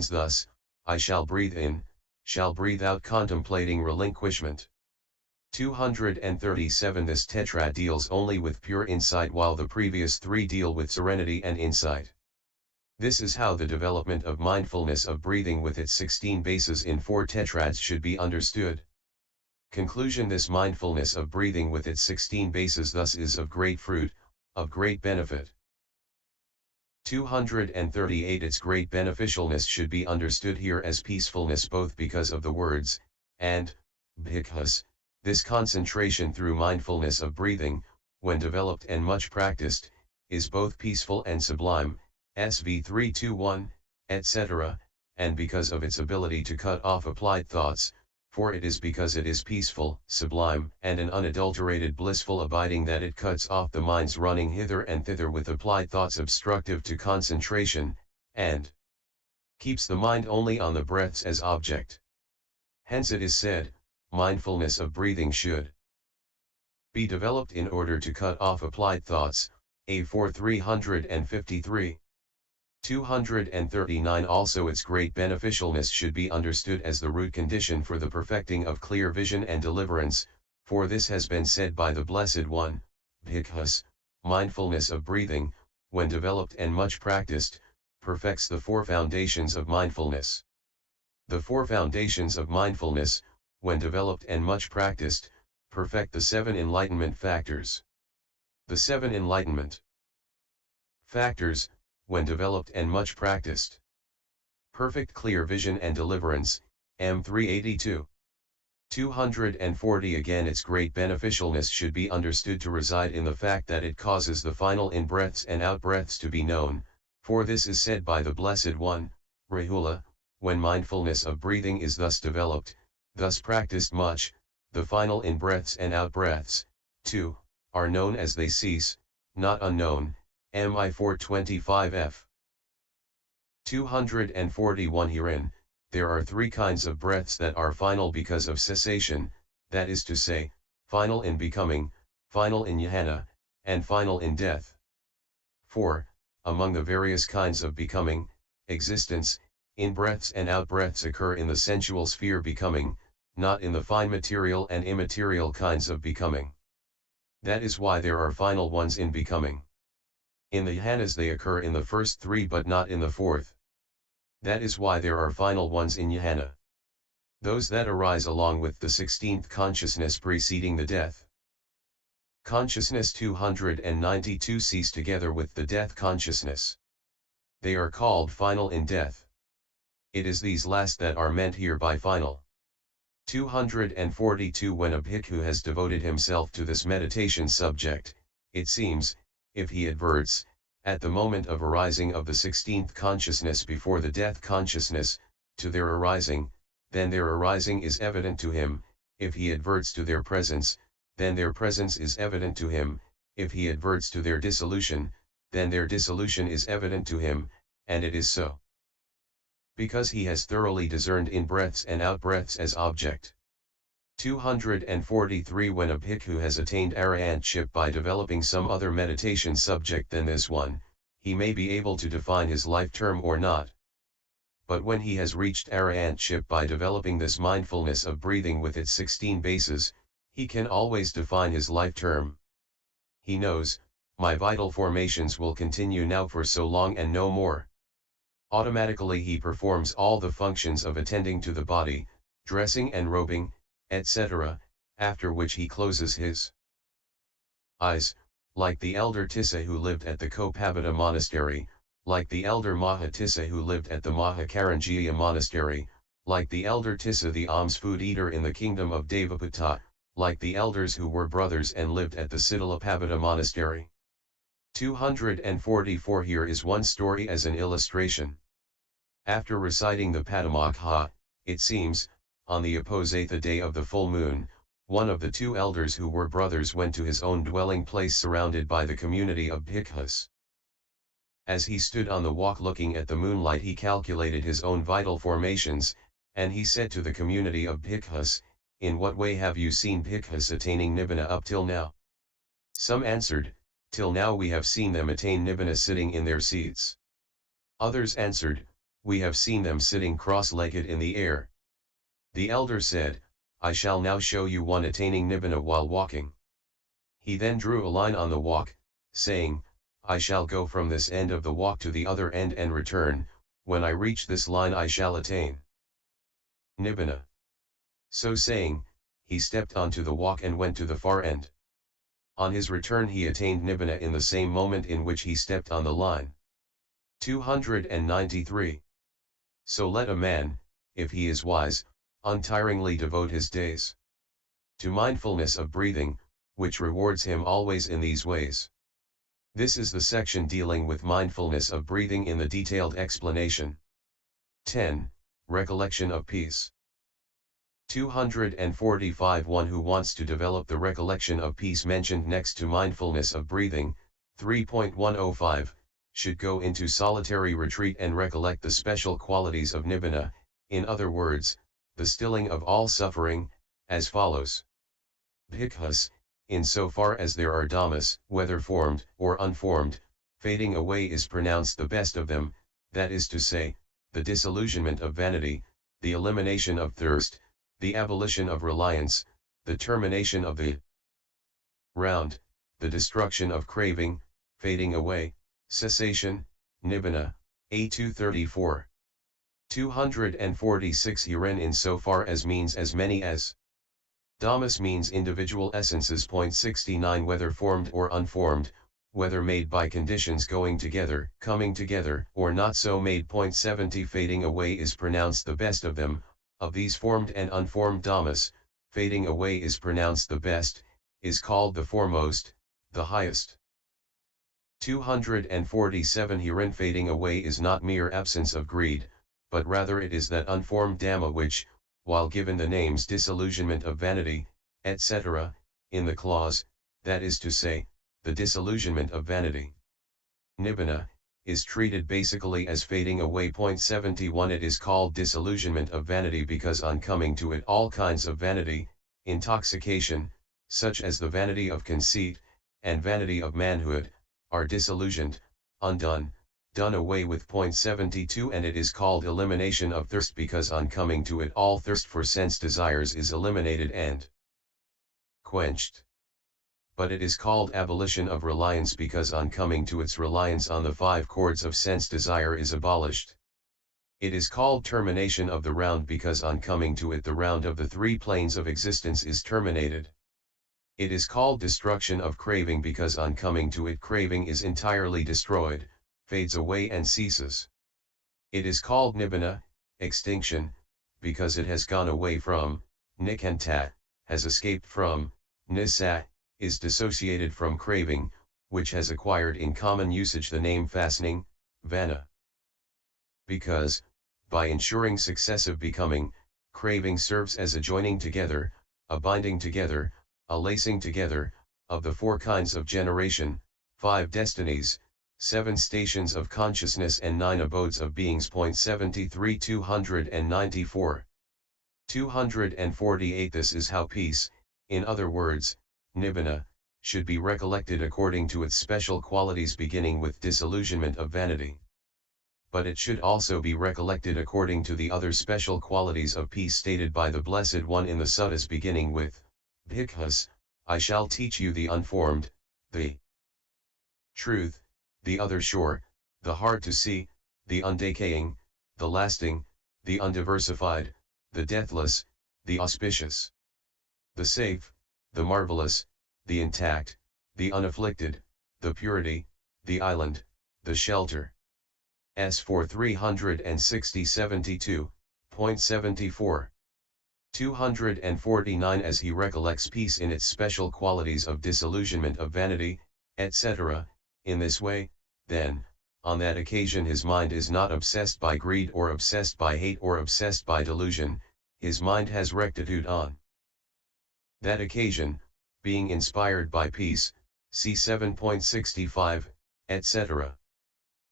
thus, I shall breathe in, shall breathe out contemplating relinquishment. 237 This tetrad deals only with pure insight while the previous three deal with serenity and insight. This is how the development of mindfulness of breathing with its 16 bases in 4 tetrads should be understood. Conclusion: This mindfulness of breathing with its 16 bases thus is of great fruit, of great benefit. 238 Its great beneficialness should be understood here as peacefulness both because of the words, and, bhikkhus, this concentration through mindfulness of breathing, when developed and much practiced, is both peaceful and sublime, SV 321, etc., and because of its ability to cut off applied thoughts, for it is because it is peaceful, sublime, and an unadulterated blissful abiding that it cuts off the mind's running hither and thither with applied thoughts obstructive to concentration, and keeps the mind only on the breaths as object. Hence it is said, mindfulness of breathing should be developed in order to cut off applied thoughts, A4 353. 239 Also its great beneficialness should be understood as the root condition for the perfecting of clear vision and deliverance, for this has been said by the Blessed One, bhikkhus, mindfulness of breathing, when developed and much practiced, perfects the 4 foundations of mindfulness. The 4 foundations of mindfulness, when developed and much practiced, perfect the 7 enlightenment factors. The 7 enlightenment factors, when developed and much practiced. Perfect clear vision and deliverance, M382. 240 Again its great beneficialness should be understood to reside in the fact that it causes the final in-breaths and out-breaths to be known, for this is said by the Blessed One, Rahula, when mindfulness of breathing is thus developed, thus practiced much, the final in-breaths and out-breaths, too, are known as they cease, not unknown, MI 425F. 241 Herein, there are 3 kinds of breaths that are final because of cessation, that is to say, final in becoming, final in jhana, and final in death. 4. Among the various kinds of becoming, existence, in-breaths and out-breaths occur in the sensual sphere becoming, not in the fine material and immaterial kinds of becoming. That is why there are final ones in becoming. In the jhanas they occur in the first 3 but not in the 4th. That is why there are final ones in jhana. Those that arise along with the 16th consciousness preceding the death. Consciousness 292 cease together with the death consciousness. They are called final in death. It is these last that are meant here by final. 242 When a bhikkhu has devoted himself to this meditation subject, it seems, if he adverts, at the moment of arising of the 16th consciousness before the death consciousness, to their arising, then their arising is evident to him, if he adverts to their presence, then their presence is evident to him, if he adverts to their dissolution, then their dissolution is evident to him, and it is so because he has thoroughly discerned in-breaths and out-breaths as object. 243 When a bhikkhu has attained arahantship by developing some other meditation subject than this one, he may be able to define his life term or not. But when he has reached arahantship by developing this mindfulness of breathing with its 16 bases, he can always define his life term. He knows, my vital formations will continue now for so long and no more. Automatically he performs all the functions of attending to the body, dressing and robing, etc., after which he closes his eyes, like the elder Tissa who lived at the Kopavita monastery, like the elder Maha Tissa who lived at the Mahakaranjaya monastery, like the elder Tissa the alms food eater in the kingdom of Devaputta, like the elders who were brothers and lived at the Siddhalapavita monastery. 244 Here is one story as an illustration. After reciting the Padamokha, it seems, on the Aposatha day of the full moon, one of the 2 elders who were brothers went to his own dwelling place surrounded by the community of bhikkhus. As he stood on the walk looking at the moonlight he calculated his own vital formations, and he said to the community of bhikkhus, in what way have you seen bhikkhus attaining nibbana up till now? Some answered, till now we have seen them attain nibbana sitting in their seats. Others answered, we have seen them sitting cross-legged in the air. The elder said, I shall now show you one attaining nibbana while walking. He then drew a line on the walk, saying, I shall go from this end of the walk to the other end and return, when I reach this line I shall attain nibbana. So saying, he stepped onto the walk and went to the far end. On his return he attained nibbana in the same moment in which he stepped on the line. 293. So let a man, if he is wise, untiringly devote his days to mindfulness of breathing, which rewards him always in these ways. This is the section dealing with mindfulness of breathing in the detailed explanation. 10. Recollection of peace. 245. One who wants to develop the recollection of peace mentioned next to mindfulness of breathing, 3.105, should go into solitary retreat and recollect the special qualities of nibbana, in other words, the stilling of all suffering, as follows. Bhikkhus, in so far as there are dhammas, whether formed or unformed, fading away is pronounced the best of them, that is to say, the disillusionment of vanity, the elimination of thirst, the abolition of reliance, the termination of the round, the destruction of craving, fading away, cessation, nibbana, A234. 246. Herein in so far as means as many as. Dhammas means individual essences. 69. Whether formed or unformed, whether made by conditions going together, coming together, or not so made. 70. Fading away is pronounced the best of them. Of these formed and unformed dhammas, fading away is pronounced the best, is called the foremost, the highest. 247. Herein fading away is not mere absence of greed, but rather it is that unformed dhamma which, while given the names disillusionment of vanity, etc., in the clause, that is to say, the disillusionment of vanity, nibbana, is treated basically as fading away. 71. It is called disillusionment of vanity because on coming to it all kinds of vanity, intoxication, such as the vanity of conceit, and vanity of manhood, are disillusioned, undone, done away with. 72. And it is called elimination of thirst because on coming to it all thirst for sense desires is eliminated and quenched. But it is called abolition of reliance because on coming to its reliance on the 5 cords of sense desire is abolished. It is called termination of the round because on coming to it the round of the 3 planes of existence is terminated. It is called destruction of craving because on coming to it craving is entirely destroyed, fades away and ceases. It is called nibbana, extinction, because it has gone away from, nikanta, has escaped from, nisa, is dissociated from craving, which has acquired in common usage the name fastening, vana. Because, by ensuring successive becoming, craving serves as a joining together, a binding together, a lacing together, of the 4 kinds of generation, 5 destinies, 7 stations of consciousness and 9 abodes of beings. 73. 294. 248. This is how peace, in other words, nibbana, should be recollected according to its special qualities beginning with disillusionment of vanity. But it should also be recollected according to the other special qualities of peace stated by the Blessed One in the suttas beginning with, Bhikkhus, I shall teach you the unformed, the truth, the other sure, the hard to see, the undecaying, the lasting, the undiversified, the deathless, the auspicious, the safe, the marvelous, the intact, the unafflicted, the purity, the island, the shelter. S4 360 72.74. 249. As he recollects peace in its special qualities of disillusionment of vanity, etc., in this way, then, on that occasion his mind is not obsessed by greed or obsessed by hate or obsessed by delusion, his mind has rectitude on that occasion, being inspired by peace, see 7.65, etc.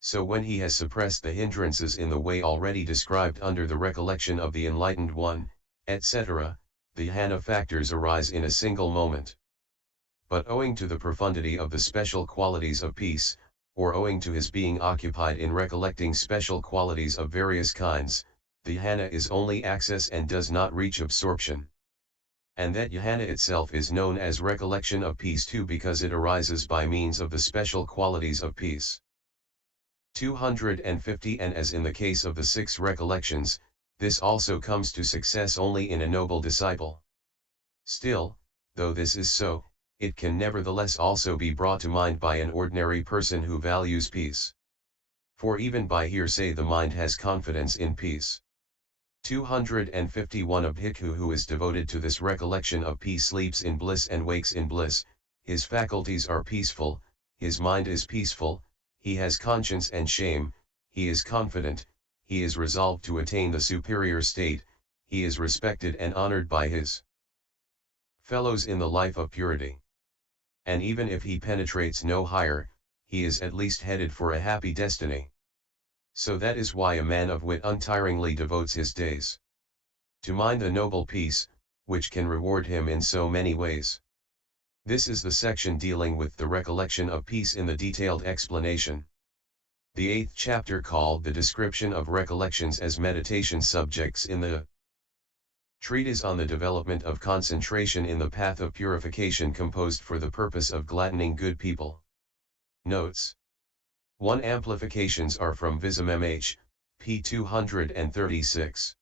So when he has suppressed the hindrances in the way already described under the recollection of the enlightened one, etc., the jhana factors arise in a single moment. But owing to the profundity of the special qualities of peace, or owing to his being occupied in recollecting special qualities of various kinds, the jhana is only access and does not reach absorption. And that jhana itself is known as recollection of peace too, because it arises by means of the special qualities of peace. 250. And as in the case of the 6 recollections, this also comes to success only in a noble disciple. Still, though this is so, it can nevertheless also be brought to mind by an ordinary person who values peace. For even by hearsay the mind has confidence in peace. 251. A bhikkhu who is devoted to this recollection of peace sleeps in bliss and wakes in bliss, his faculties are peaceful, his mind is peaceful, he has conscience and shame, he is confident, he is resolved to attain the superior state, he is respected and honored by his fellows in the life of purity. And even if he penetrates no higher, he is at least headed for a happy destiny. So that is why a man of wit untiringly devotes his days to mind the noble peace, which can reward him in so many ways. This is the section dealing with the recollection of peace in the detailed explanation. The 8th chapter, called the description of recollections as meditation subjects in the treatise on the development of concentration in the path of purification, composed for the purpose of gladdening good people. Notes. 1. Amplifications are from Visam MH, p. 236.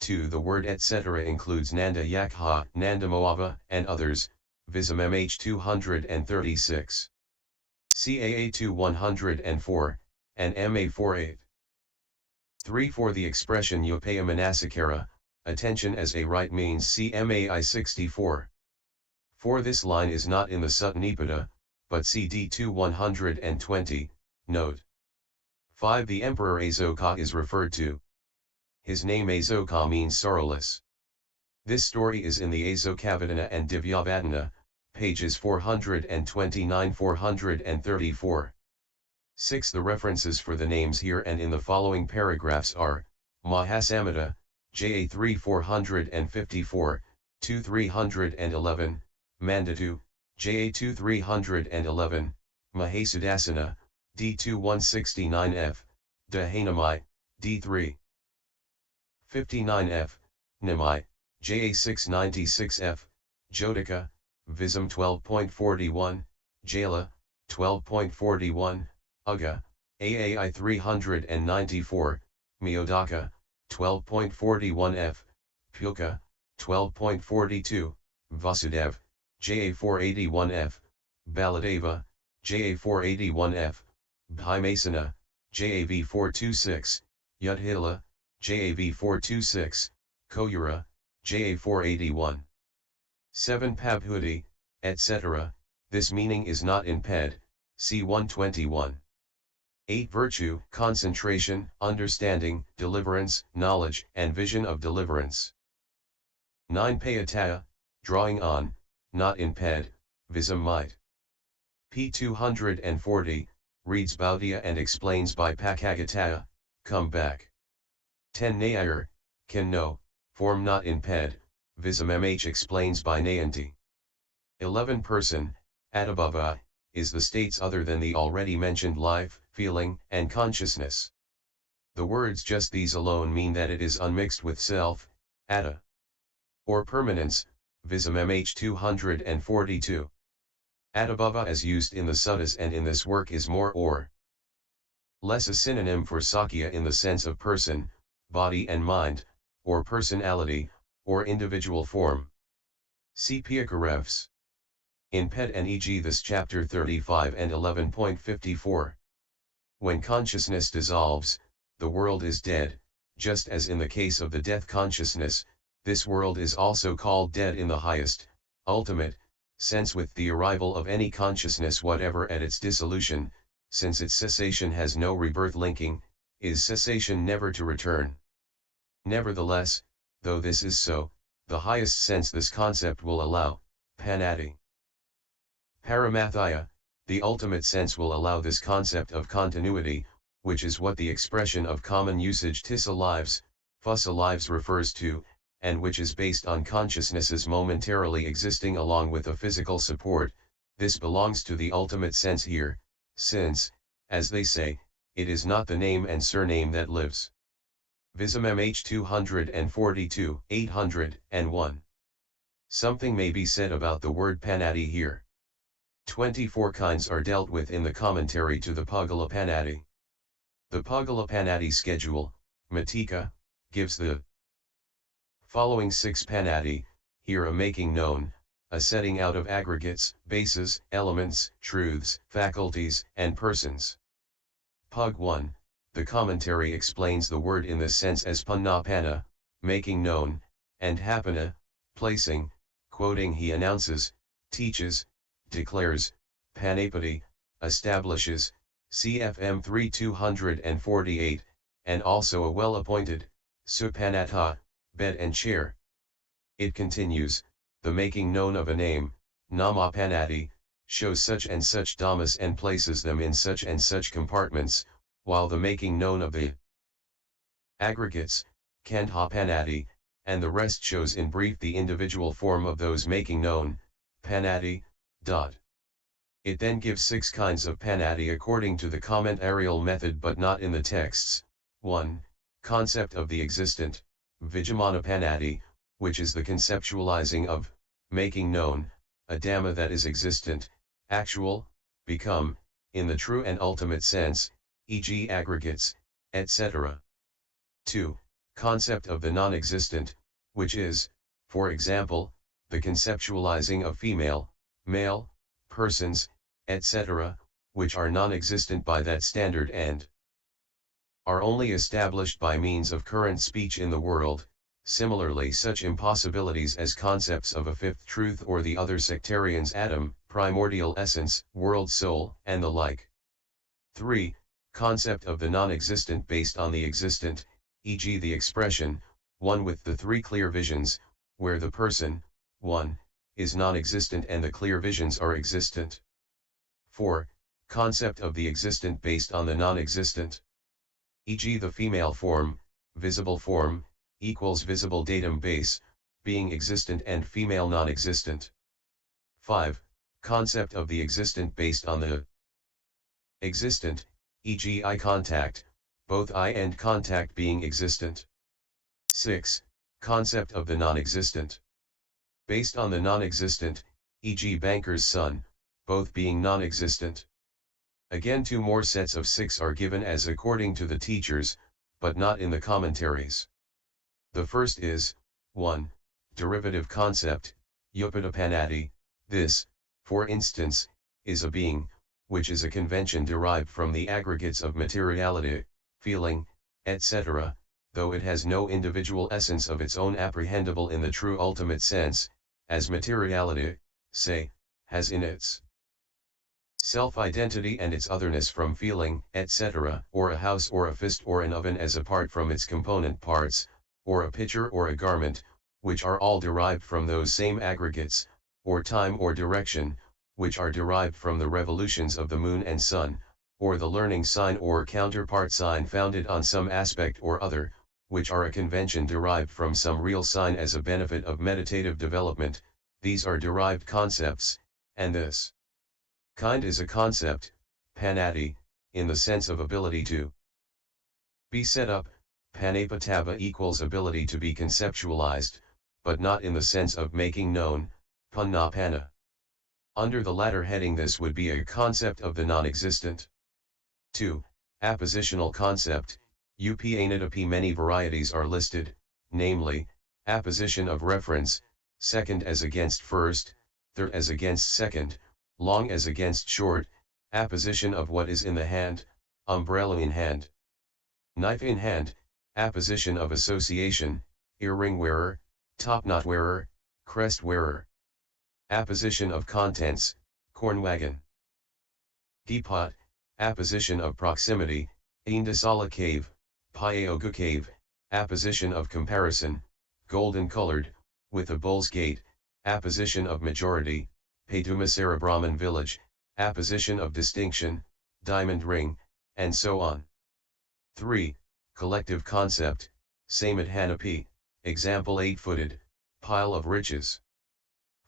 2. The word etc. includes Nanda Yakha, Nanda Moava, and others, Visam MH 236. CAA 2 104, and MA 48. 3. For the expression Upaya Manasikara, attention as a right means, CMAI 64. 4. This line is not in the Sutta Nipata, but CD 2 120, note. 5. The Emperor Asoka is referred to. His name Asoka means sorrowless. This story is in the Asokavadana and Divyavadana, pages 429-434. 6. The references for the names here and in the following paragraphs are, Mahasamada, JA 3 454, 2 311, Mandatu, JA 2 311, Mahasudassana, D 2 169F, Dahanamai, D 3 59F, Nimai, JA 696F, Jodhika, Visam 12.41, Jala, 12.41, Uga, AAI 394, Miyodaka, 12.41F, Pulka, 12.42, Vasudev, JA 481F, Baladeva, JA 481F, Bhimasana, JAV 426, Yudhila, JAV 426, Koyura, JA 481. 7. Pabhuti, etc., this meaning is not in Ped, C 121. 8. Virtue, concentration, understanding, deliverance, knowledge, and vision of deliverance. 9. Payataya, drawing on, not in Ped, Visam might. P 240, reads Baudiya and explains by Pakagataya, come back. 10. Nayar, can know, form not in Ped, Visam MH explains by Nayanti. 11. Person, Adabhava, is the states other than the already mentioned life, feeling, and consciousness. The words just these alone mean that it is unmixed with self, Ada. Or permanence, Visam MH 242. Adabhava as used in the suttas and in this work is more or less a synonym for Sakya in the sense of person, body and mind, or personality, or individual form. See Piakarevs. In Ped and e.g. this chapter 35 and 11.54. When consciousness dissolves, the world is dead, just as in the case of the death consciousness, this world is also called dead in the highest, ultimate, sense with the arrival of any consciousness whatever at its dissolution, since its cessation has no rebirth linking, is cessation never to return. Nevertheless, though this is so, the highest sense this concept will allow, panati. Paramathaya, the ultimate sense will allow this concept of continuity, which is what the expression of common usage tissa lives, fussa lives refers to, and which is based on consciousnesses momentarily existing along with a physical support. This belongs to the ultimate sense here, since, as they say, it is not the name and surname that lives. Visum MH 242, 801. Something may be said about the word panati here. 24 kinds are dealt with in the commentary to the Pagalapanati. The Pagalapanati schedule, Matika, gives the following 6 panati, here a making known, a setting out of aggregates, bases, elements, truths, faculties, and persons. Pug 1, the commentary explains the word in this sense as pannapana, making known, and hapana, placing, quoting he announces, teaches, declares, panapati, establishes, CFM 3248, and also a well-appointed, supanatha, bed and chair. It continues, the making known of a name, namapanati, shows such and such dhammas and places them in such and such compartments, while the making known of the aggregates, kandhapanati, and the rest shows in brief the individual form of those making known, panati. It then gives 6 kinds of panati according to the commentarial method but not in the texts. 1. Concept of the existent, vijamana panati, which is the conceptualizing of, making known, a dhamma that is existent, actual, become, in the true and ultimate sense, e.g. aggregates, etc. 2. Concept of the non-existent, which is, for example, the conceptualizing of female, male, persons, etc., which are non-existent by that standard and are only established by means of current speech in the world. Similarly, such impossibilities as concepts of a fifth truth or the other sectarians atom, primordial essence, world soul, and the like. 3. Concept of the non-existent based on the existent, e.g. the expression, one with the 3 clear visions, where the person, one, is non-existent and the clear visions are existent. 4. Concept of the existent based on the non-existent, e.g. the female form, visible form, equals visible datum base, being existent and female non-existent. 5. Concept of the existent based on the existent, e.g. eye contact, both eye and contact being existent. 6. Concept of the non-existent based on the non-existent, e.g. banker's son, both being non-existent. Again 2 more sets of 6 are given as according to the teachers, but not in the commentaries. The first is, 1. Derivative concept, Upadapanati. This, for instance, is a being, which is a convention derived from the aggregates of materiality, feeling, etc., though it has no individual essence of its own apprehendable in the true ultimate sense, as materiality, say, has in its self-identity and its otherness from feeling, etc., or a house or a fist or an oven as apart from its component parts, or a pitcher or a garment, which are all derived from those same aggregates, or time or direction, which are derived from the revolutions of the moon and sun, or the learning sign or counterpart sign founded on some aspect or other, which are a convention derived from some real sign as a benefit of meditative development. These are derived concepts, and this kind is a concept, panati, in the sense of ability to be set up. Panapatava equals ability to be conceptualized, but not in the sense of making known, pannapana. Under the latter heading this would be a concept of the non-existent. 2. Appositional concept, Upanadapi. Many varieties are listed, namely, apposition of reference, second as against first, third as against second, long as against short, apposition of what is in the hand, umbrella in hand, knife in hand, apposition of association, earring wearer, topknot wearer, crest wearer. Apposition of contents, corn wagon. Depot, apposition of proximity, Indasala cave, Pyaoga cave, apposition of comparison, golden colored, with a bull's gate, apposition of majority, Padumasara Brahmin village, apposition of distinction, diamond ring, and so on. 3. Collective concept, Samadhanapi, example 8-footed, pile of riches.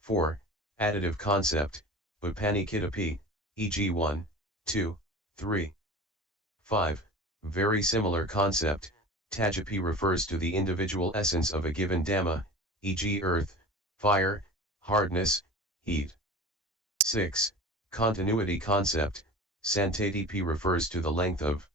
4. Additive concept, Upanikitapi, e.g. 1, 2, 3, 5. Very similar concept, Tajapi refers to the individual essence of a given Dhamma, e.g. earth, fire, hardness, heat. 6. Continuity concept, Santatipi refers to the length of